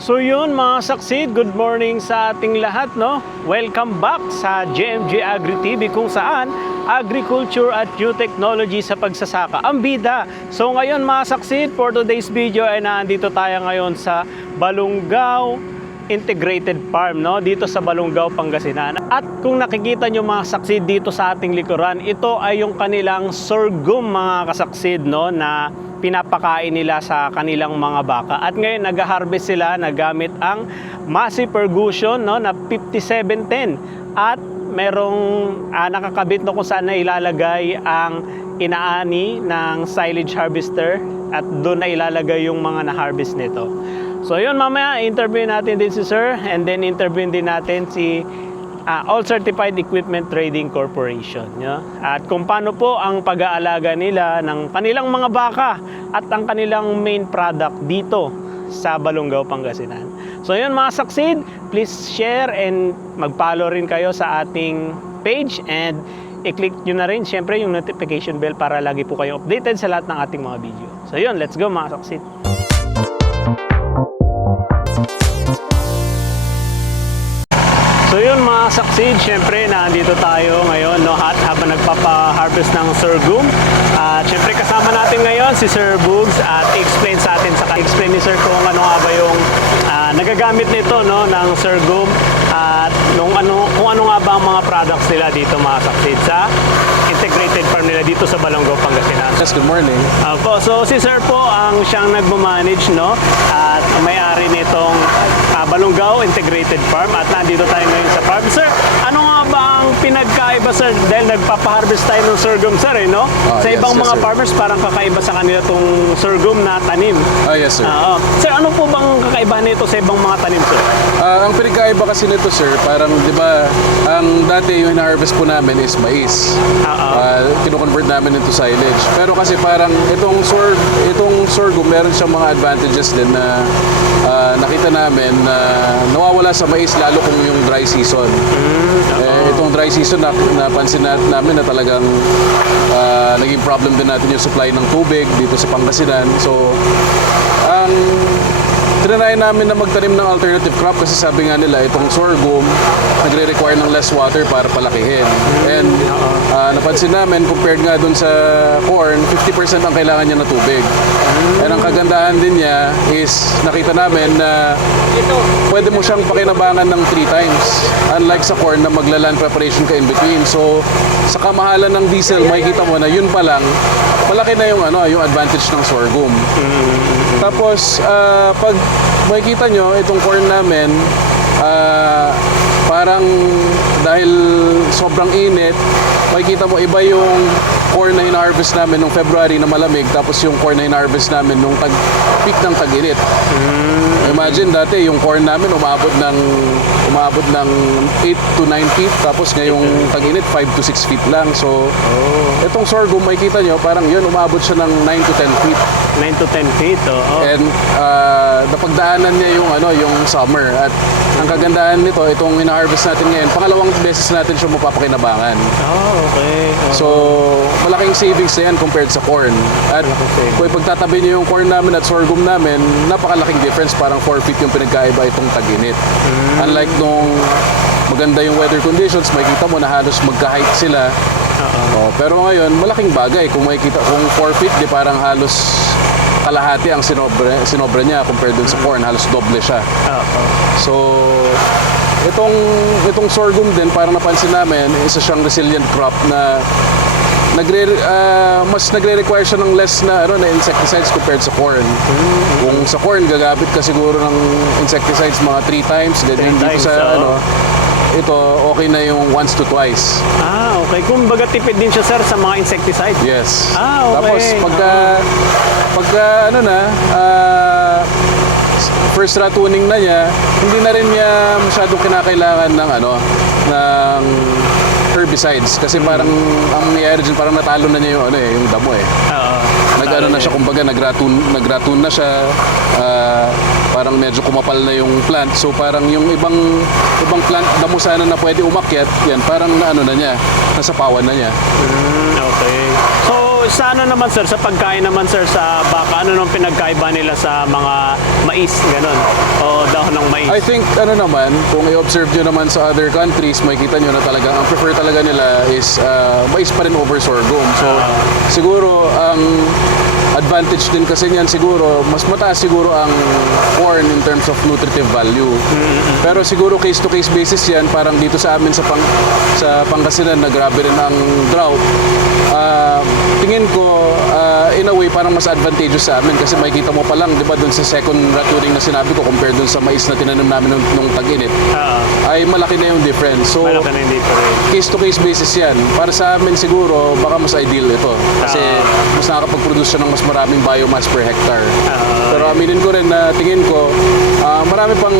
So yun mga saksid, good morning sa ating lahat, no? Welcome back sa JMJ Agri TV kung saan agriculture at new technology sa pagsasaka ang bida. So ngayon mga saksid, for today's video ay nandito tayo ngayon sa Balungaw Integrated Farm, no? Dito sa Balungaw, Pangasinan. At kung nakikita nyo mga saksid dito sa ating likuran, ito ay yung kanilang sorghum mga kasaksid, no? Na pinapakain nila sa kanilang mga baka. At ngayon nag-harvest sila nagamit ang Massey Ferguson, no, na 5710. At merong nakakabit no kung saan na ilalagay ang inaani ng silage harvester at doon na ilalagay yung mga na-harvest nito. So yun, mamaya interview natin din si Sir, and then interview din natin si All Certified Equipment Trading Corporation, no? At kung paano po ang pag-aalaga nila ng kanilang mga baka at ang kanilang main product dito sa Balungaw, Pangasinan. So yun mga saksid, please share and mag-follow rin kayo sa ating page, and i-click nyo na rin syempre yung notification bell para lagi po kayo updated sa lahat ng ating mga video. So yun, let's go mga saksid. So yun mga saksid, syempre nandito tayo ngayon, no, habang nagpapa-harvest ng sorghum. At syempre kasama natin ngayon si Sir Bugs at explain sa atin, explain ni Sir kung ano nga ba yung nagagamit nito, no, ng sorghum at kung ano nga ba ang mga products nila dito mga saksid sa integrated farm nila dito sa Balungaw, Pangasinan. Yes, good morning. So si Sir po ang siyang nagmamanage, no, at may-ari nitong Balungaw Integrated Farm, at nandito tayo ngayon sa farm. Sir, ano nga ba ang pinagkaiba, sir? Dahil nagpapa-harvest tayo ng sorghum, sir, no? Sa ibang mga farmers, parang kakaiba sa kanila itong sorghum na tanim. Yes, sir. Sir, ano po bang kakaiba nito sa ibang mga tanim, sir? Ang pinagkaiba kasi nito, sir, parang, di ba, ang dati yung hina-harvest po namin is mais. Kino-convert namin into silage. Pero kasi parang itong sorghum, meron siyang mga advantages din na nakita namin na nawawala sa mais lalo kung yung dry season. Itong dry season, napansin namin na talagang naging problem din natin yung supply ng tubig dito sa Pangasinan. So, trinay namin na magtanim ng alternative crop kasi sabi nga nila itong sorghum nagre-require ng less water para palakihin. And napansin namin, compared nga dun sa corn, 50% ang kailangan niya na tubig. And ang kagandahan din niya is nakita namin na pwede mo siyang pakinabangan ng 3 times. Unlike sa corn na magla-land preparation ka in between. So sa kamahalan ng diesel, makikita mo na yun pa lang, malaki na yung advantage ng sorghum. Tapos pag makikita nyo itong corn namin, parang dahil sobrang init, makikita mo iba yung corn na hina-harvest namin nung February na malamig, tapos yung corn na hina-harvest namin nung peak ng tag-init. Imagine dati yung corn namin umabot ng 8 to 9 feet, tapos ngayong tag-init 5 to 6 feet lang. So itong sorghum, makikita nyo parang yun umabot siya ng 9 to 10 feet. 9 to 10 feet, And napagdaanan niya yung summer. At ang kagandahan nito, itong hina-harvest natin ngayon, pangalawang beses natin siya mapapakinabangan. Okay. So malaking savings na yan compared sa corn. At kung ipagtatabi niyo yung corn namin at sorghum namin, napakalaking difference, parang 4 feet yung pinagkaiba itong tag-init. Unlike nung maganda yung weather conditions, makikita mo na halos magka-height sila. Pero ngayon, malaking bagay. Kung makikita, kung 4 feet, di parang halos kalahati ang sinobra niya compared dun sa corn, halos doble siya. So itong sorghum din, parang napansin namin, isa siyang resilient crop na mas nagre-require siya ng less na insecticides compared sa corn. Kung sa corn, gagamit ka siguro ng insecticides mga 3 times, ganyan. Dito sa ito, okay na yung once to twice. Okay. Kumbaga tipid din siya, sir, sa mga insecticide. Yes. Okay. Tapos pagka first ratuning na niya, hindi na rin niya masyadong kinakailangan ng herbicides, kasi parang ang nangyayari dyan, parang natalo na niya yung damo eh. Na siya, kumbaga nagratun na siya, parang medyo kumapal na yung plant. So parang yung ibang plant damo sana na pwede umakyat, yan parang na niya, nasapawan na niya. Okay. So sa naman sir, sa pagkain naman sir sa baka, ano nung pinagkaiba nila sa mga mais, ganun? O ng mais. I think, ano naman, kung i-observe nyo naman sa other countries, makikita nyo na talagang ang prefer talaga nila is mais pa rin over sorghum. So, siguro, ang advantage din kasi niyan siguro, mas mataas siguro ang corn in terms of nutritive value. Pero siguro case-to-case basis yan, parang dito sa amin sa Pangasinan na grabe rin ang drought. Tingin ko, in a way, parang mas advantageous sa amin kasi makikita mo pa lang, di ba, dun sa second raturing na sinabi ko compared dun sa mais na tinanim namin nung tag-init, ay malaki na yung difference. So, Malaki na yung difference. case-to-case basis yan. Para sa amin siguro, baka mas ideal ito. Kasi mas nakakapag-produce siya ng mas maraming biomass per hectare. Pero aminin ko rin na tingin ko, marami pang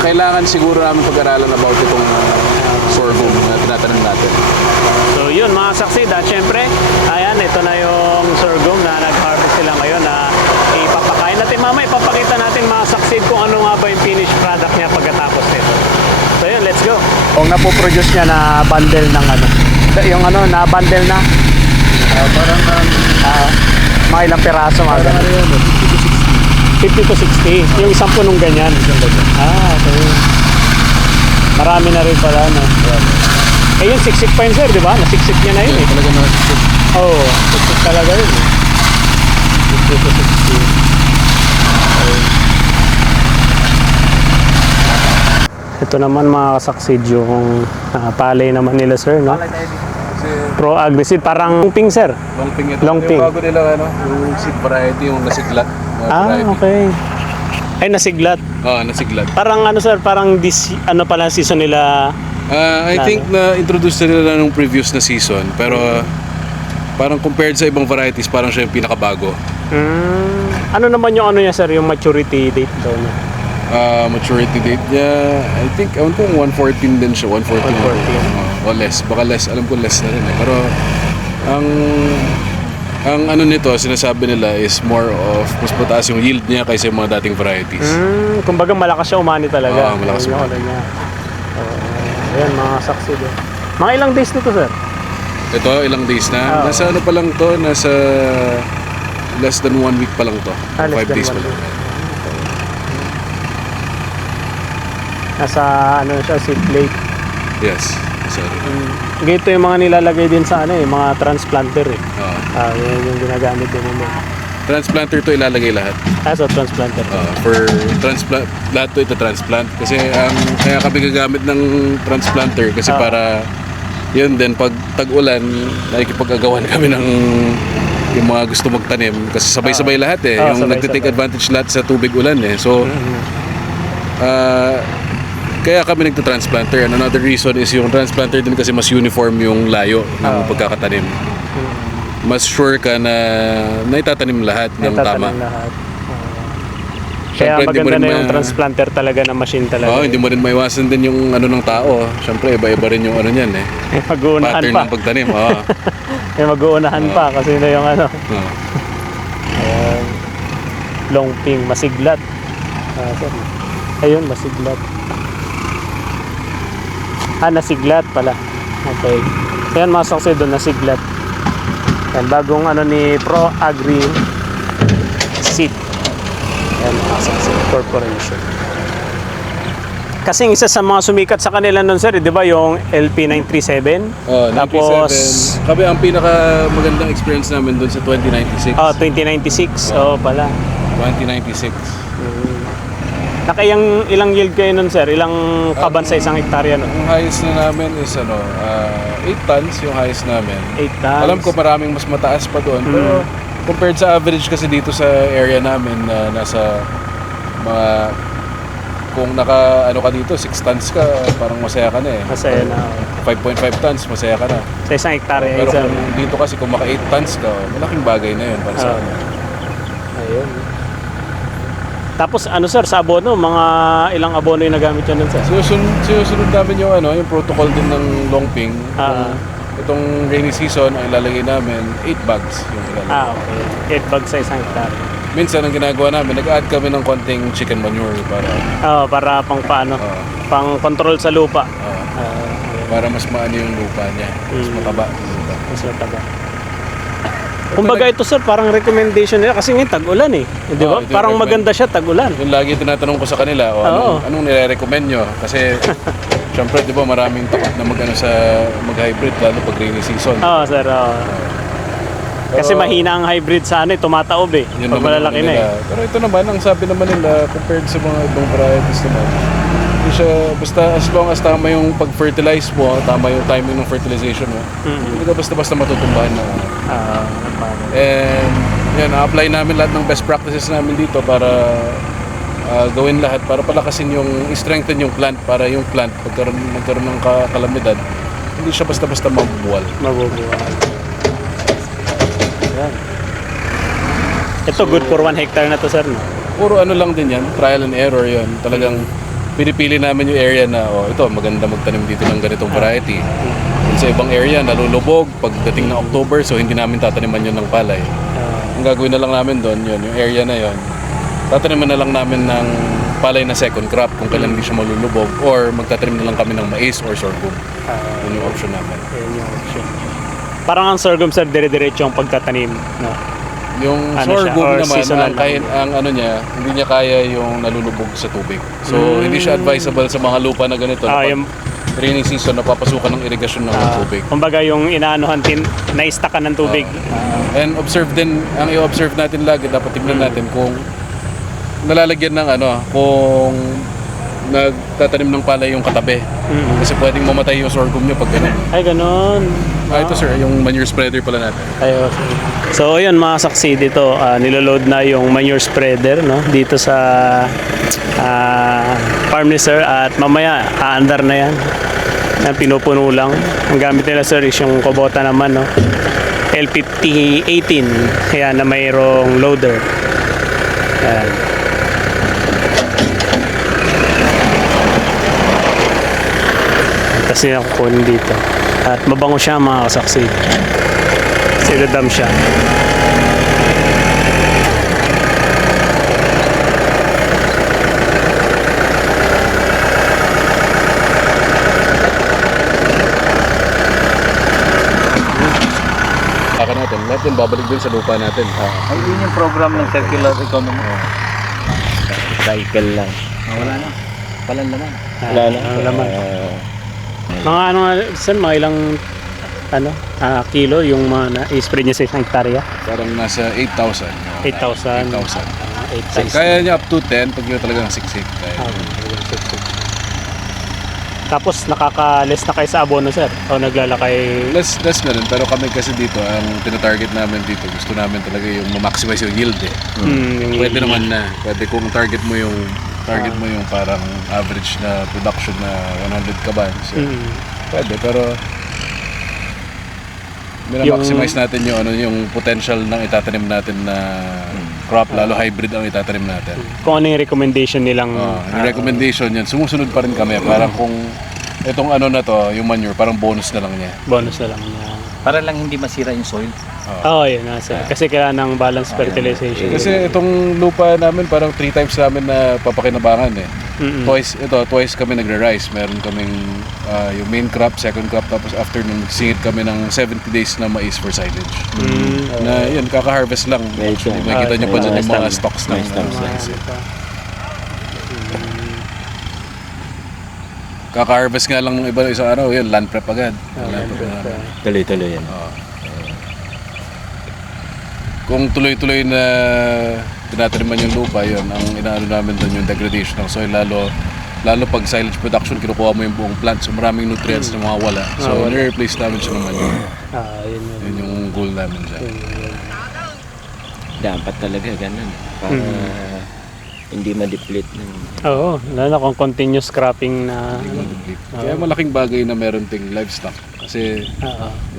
kailangan siguro namin pag-aralan about itong sorghum na tinatanim natin. So yun mga saksid, at syempre, ayan, ito na yung sorghum na nag-harvest sila ngayon na ipapakain natin. Mamaya ipapakita natin mga saksid kung ano nga ba yung finished product niya pagkatapos nito. So yun, let's go. Kung napoproduce niya na bundle ng ano, yung ano, na bundle na, Parang mga ilang piraso mga ganun. 50 to 60. Yung isang punong ganyan. Okay. Marami na rin pala, no? Eh, yung siksik pa yun, sir, di ba? Nasiksik niya na yun, eh. talaga na Oo, siksik talaga yun, eh. 50 to 60. Ito naman mga kasaksid yung palay naman nila, sir, no? Pro aggressive, parang longping, sir. Longping ito. Longping. Yung bago nila, yung seed variety, yung nasiglat. Variety. Okay. Ay, nasiglat. Nasiglat. Parang ano, sir, parang ano pala season nila. I think na-introduce na nila nung previous na season. Pero parang compared sa ibang varieties, parang siya yung pinakabago. Ano naman yung ano niya, sir, yung maturity date daw niya? Maturity date niya, I think, alam ko 114 din siya. 114. 114. O less. Baka less. Alam ko less na rin eh. Pero ang ano nito, sinasabi nila is more of mas mataas yung yield niya kaysa yung mga dating varieties. Kumbaga malakas siya umani talaga. Malakas yung umani. ano niya. Ayan, mga succeed. Mga ilang days nito, sir? Ito, ilang days na. Nasa ano pa lang to, nasa less than 1 week pa lang to. Less 5 than days 1 pa lang. week. Nasa ano siya, seed plate. Yes. Sorry. Ganito yung mga nilalagay din sa ano eh, mga transplanter eh. Oo. Yan yung ginagamit din nila. Transplanter to ilalagay lahat. So transplanter. For transplant, lahat to ito transplant. Kasi kaya kami gagamit ng transplanter kasi para yun din pag tag-ulan, nakikipag-agawan kami ng yung mga gusto magtanim kasi sabay-sabay lahat eh. Yung sabay-sabay. nagte-take advantage lahat sa tubig ulan eh. So kaya kami nagta-transplanter. And another reason is yung transplanter din kasi mas uniform yung layo ng pagkakatanim. Mas sure ka na naitatanim lahat ng tama. Lahat. Kaya Siyempre, hindi mo maganda rin na yung transplanter talaga na machine talaga. hindi mo rin maiwasan din yung ano ng tao. Siyempre, iba-iba rin yung ano niyan eh. Mag-uunahan Pattern pa. ng pagtanim. Mag-uunahan pa kasi na yung ano. Oo. Ayan. Longping, masiglat. Sorry. Ayun, masiglat. Nasiglat pala. Okay. Ayan, masok sa'yo doon, nasiglat. Ayan, bagong ano ni Pro Agri Seed. Ayan, masok sa'yo, corporation. Kasing isa sa mga sumikat sa kanila nun, sir, di ba yung LP937? Tapos, 97. Kami ang pinaka magandang experience namin doon sa 2096. 2096. Pala. 2096. Ilang yield kayo nun, sir? Ilang kaban sa isang hektarya nun? Yung highest na namin is 8 tons yung highest namin. 8 tons. Alam ko maraming mas mataas pa doon. Pero compared sa average kasi dito sa area namin na nasa mga kung naka ano ka dito 6 tons ka parang masaya ka na eh. Masaya na. 5.5 tons masaya ka na. Sa isang hektarya. Pero kung dito kasi kung maka 8 tons ka, malaking bagay na yun para sa amin. Ayun. Tapos ano, sir, sa abono, mga ilang abono yung nagamit yan nun, sir? Sinusunod namin yung yung protocol din ng Longping. Itong rainy season, ang ilalagay namin 8 bags yung ilalagay. Okay. 8 bags sa isang hektarya. Minsan ang ginagawa namin, nag-add kami ng konting chicken manure para pang paano? Pang control sa lupa. Para mas maano yung lupa niya. Mas mataba yung lupa. Mas mataba. Kumbaga ito sir, parang recommendation nila kasi ngayon tag-ulan eh. Di ba? Oo, ito yung Parang recommend. maganda siya tag-ulan. Yung lagi tinatanong ko sa kanila, Oo. anong nire-recommend nyo? Kasi, syempre, di ba, maraming takot na mag-hybrid, lalo pag rainy season. Oo sir, oo. Kasi mahina ang hybrid sa ano eh, tumataob eh. Yun Pag naman malalaki yung na eh. nila. Pero ito naman, ang sabi naman nila, compared sa mga ibang varieties naman, hindi siya, basta as long as tama yung pag-fertilize mo, tama yung timing ng fertilization mo, hindi ka basta-basta matutumbahan na. And, yan, na-apply namin lahat ng best practices namin dito para gawin lahat, para palakasin yung, strengthen yung plant, para yung plant, magkaroon ng kalamidad, hindi siya basta-basta mabubuwal. Mabubuhay. Yan. Ito good for 1 hectare na to sir, no? Puro ano lang din yan, trial and error yon. Talagang pinipili namin yung area na, ito, maganda magtanim dito ng ganitong variety. Sa ibang area, nalulubog pagdating ng October, so hindi namin tataniman yun ng palay. Ang gagawin na lang namin doon, yun, yung area na yon, tataniman na lang namin ng palay na second crop kung kailan hindi siya malulubog, or magtatanim na lang kami ng mais or sorghum. Yun yung option namin. Yan yung option. Parang ang sorghum sir, dire-diretso ang pagtatanim, no? Yung Ano siya, sorghum or naman, seasonal ang ano niya, hindi niya kaya yung nalulubog sa tubig. So, hindi siya advisable sa mga lupa na ganito. Na yung rainy season, napapasukan ng irigasyon ng tubig. kumbaga yung inaanohan na-stackan ng tubig. And observe din, ang i-observe natin lagi, dapat tignan natin kung nalalagyan ng kung nagtatanim ng palay yung katabi. Kasi pwedeng mamatay yung sorghum nyo pag ganun. Ay, ganun. Ito sir, yung manure spreader pala natin. Ayun. So, ayun mga saksi dito, niloload na yung manure spreader, no? Dito sa farm ni sir, at mamaya aandar na yan. Pinupuno lang. Ang gamit nila sir is yung Kubota naman, no? L5018. Kaya na mayroong loader. Ayan. Tapos nila kukunin dito. At mabango siya mga kasaksi. Sinadam siya. Saka natin, lahat yun babalik din sa lupa natin. Ay, yun yung program ng circular economy. Cycle lang. Wala na. Walang laman. Wala na. Laman. Mga ano nga, sir, mga ilang kilo yung mga na-spray niya sa isang hektarya? Parang nasa 8,000. 8,000. 8,000. Kaya niya up to 10 pag yun talagang siksik. Tapos nakaka-less na kayo sa abono sir? O naglalakay? Less na rin, pero kami kasi dito, ang tinatarget namin dito, gusto namin talaga yung ma-maximize yung yield eh. Pwede naman na. Pwede kung target mo yung parang average na production na 100 kaban. So, pwede, pero mina-maximize natin yung potential ng itatanim natin na crop, lalo hybrid ang itatanim natin. Kung ano yung recommendation nilang... Yung recommendation yan, sumusunod pa rin kami. Parang kung itong na to, yung manure, parang bonus na lang niya. Bonus na lang niya. Para lang hindi masira yung soil. Oo, yun na sir. Kasi kailangan ng balanced fertilization. Kasi itong lupa namin, parang 3 times namin na papakinabangan eh. Twice kami nagre-rice. Meron kaming yung main crop, second crop, tapos after nun, singit kami ng 70 days na mais for silage. Na yun, kaka-harvest lang. Actually, makikita nyo pa dyan yung mga stocks ng mais. Kaka-harvest nga lang ng iba isang araw, yun, land prep agad. Tuloy-tuloy yan. Kung tuloy-tuloy na tinataniman yung lupa, yun, ang inaano namin doon yung degradation ng soil, lalo pag silage production, kinukuha mo yung buong plant, so maraming nutrients na mawawala. So, nire-replace namin siya ng manure. Yun yung goal namin dyan. Dapat talaga ganun. Para hindi ma-deplete ng... Oo, lalo kung continuous cropping na... Kaya malaking bagay na meron ting livestock. Kasi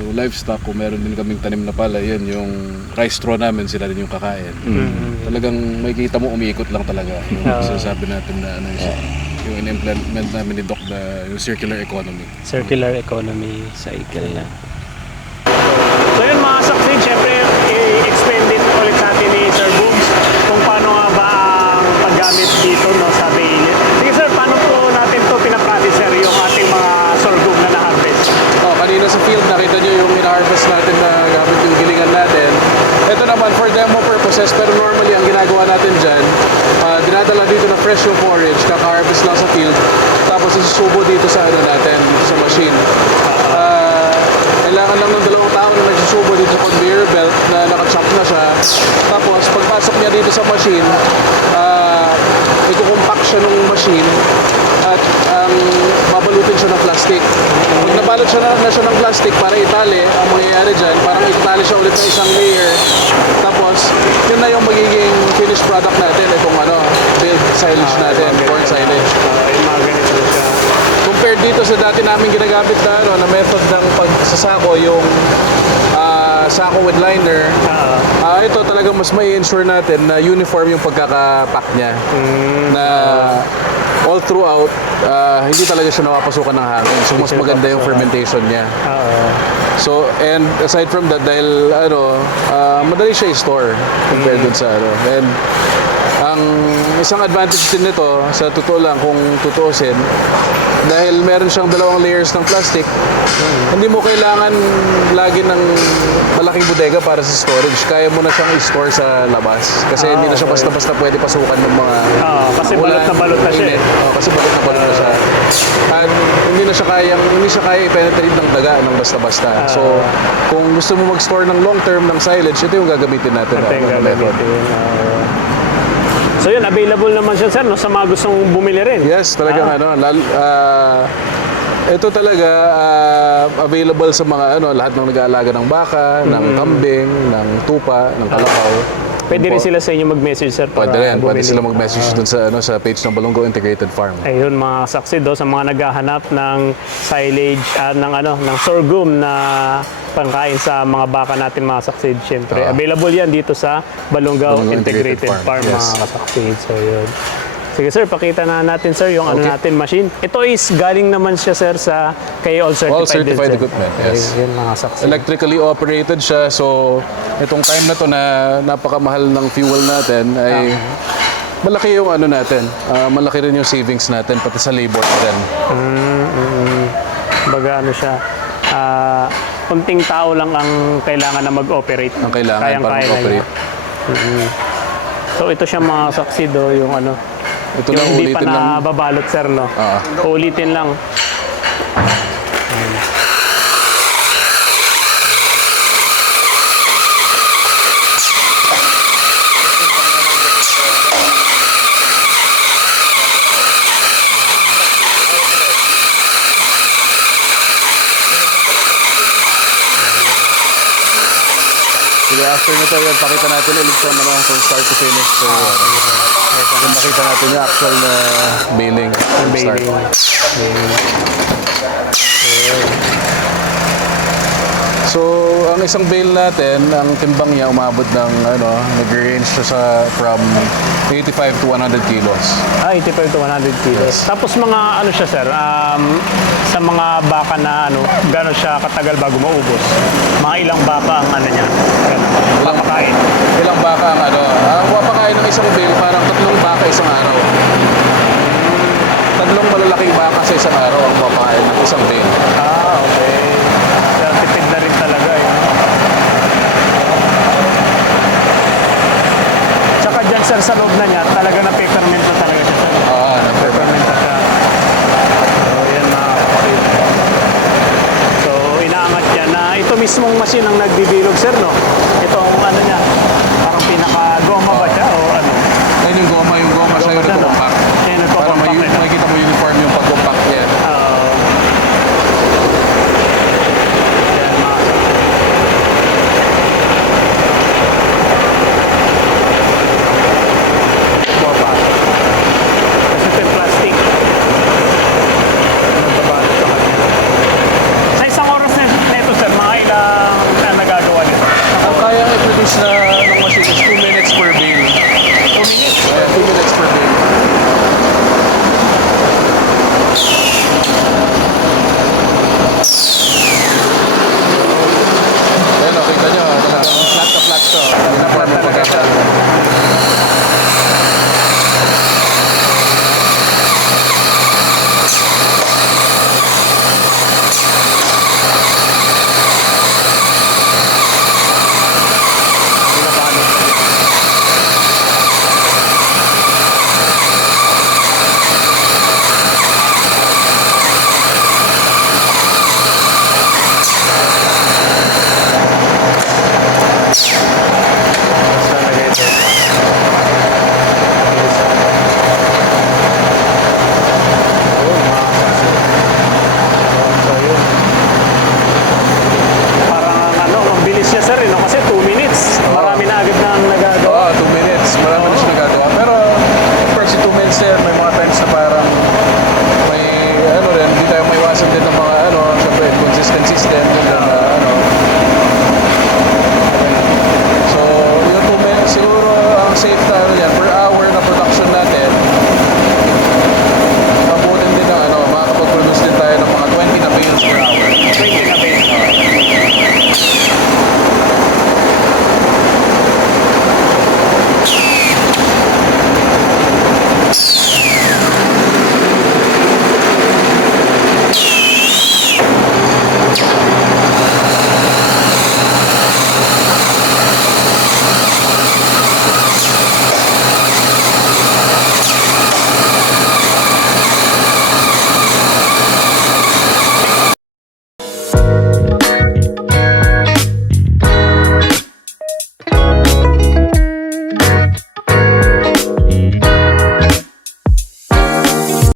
yung livestock, kung meron din kaming tanim na pala, yun, yung rice straw namin, sila din yung kakain. Talagang makikita mo, umiikot lang talaga. Yung sinasabi natin na yung in-implement namin ni Doc na yung circular economy. Circular economy. Cycle lang. So yun mga saksin, syempre i-explain din ulit sa atin ni Sir Booms kung paano nga ba ang paggamit dito sa bailey. Sige sir, paano po natin ito pinapractice sir yung ating mga sorghum na na-harvest? Kanina sa field, nakita nyo yung in-harvest natin na gamit yung gilingan natin. harvest lang sa field. Tapos isusubo dito sa ano natin, dito sa machine. Kailangan lang ng 2 tao na nagsusubo dito sa conveyor belt na naka-chop na siya. Tapos pagpasok niya dito sa machine, ikukompact siya ng machine at babalutin siya ng plastic. Pag nabalot siya na siya ng plastic para itali, ang mangyayari dyan, parang itali siya ulit ng isang layer. Tapos, yun na yung magiging finished product natin, itong build silage natin, corn silage. Yung mga ganito siya. Compared dito sa dati namin ginagamit na method ng pagsasako, yung sako with liner, ito talagang mas may ensure natin na uniform yung pagkakapack niya. Na all throughout, hindi talaga siya napapasukan ng hangin. So mas maganda yung fermentation niya. So, and aside from that, dahil madali siya i-store compared dun sa And ang isang advantage din nito, sa totoo lang, kung tutuusin, dahil meron siyang 2 layers ng plastic, hindi mo kailangan lagi ng malaking bodega para sa storage. Kaya mo na siyang i-store sa labas. Kasi hindi na siya basta-basta pwede pasukan ng mga kasi balot na balot na siya. Kasi balot na balot na siya. At hindi siya kaya i-penetrate ng daga ng basta-basta. So, kung gusto mo mag-store ng long term ng silage, ito yung gagamitin natin. So yun, available naman siya, sir, sa mga gustong bumili rin. Yes, talagang ito talaga available sa mga lahat ng nag-aalaga ng baka, ng kambing, ng tupa, ng kalabaw. Pwede rin sila sa inyo mag-message, sir, para Pwede bumili. sila mag-message dun sa page ng Balongo Integrated Farm. Ayun, mga saksi sa mga naghahanap ng silage at ng sorghum na pangkain sa mga baka natin, mga saksi. Siyempre, available yan dito sa Balongo Integrated Farm, yes. mga saksi. So yun. Sige, sir, pakita na natin, sir, yung natin machine. Ito is galing naman siya, sir, sa kay All Certified. All certified din, equipment, yes. Ayun, mga saksi. Electrically operated siya, so itong time na to na napakamahal ng fuel natin ay malaki yung natin. Malaki rin yung savings natin pati sa labor natin. Baga siya. Kunting tao lang ang kailangan na mag-operate. Ang kailangan para mag-operate. So ito siya, mga saksi yung Ito yung lang, hindi pa ulitin lang. nababalot, sir, no? Ulitin lang. Sige, after nito yun, pakita natin ulit from start to finish. So, kung makita natin yung actual na baling. So, ang isang bale natin, ang timbang niya umabot ng nag-range siya from 85 to 100 kilos. 85 to 100 kilos. Tapos mga siya, sir, sa mga baka na gano'n siya katagal bago maubos? Mga ilang baka ang niya? Papakain. Ilang baka ang ang papakain ng isang bale, parang 3 baka isang araw. 3 malalaking baka sa isang araw ang papakain ng isang bale. Okay. Kaya tipid na rin talaga, Tsaka dyan, sir, sa loob na niya, talaga na-paper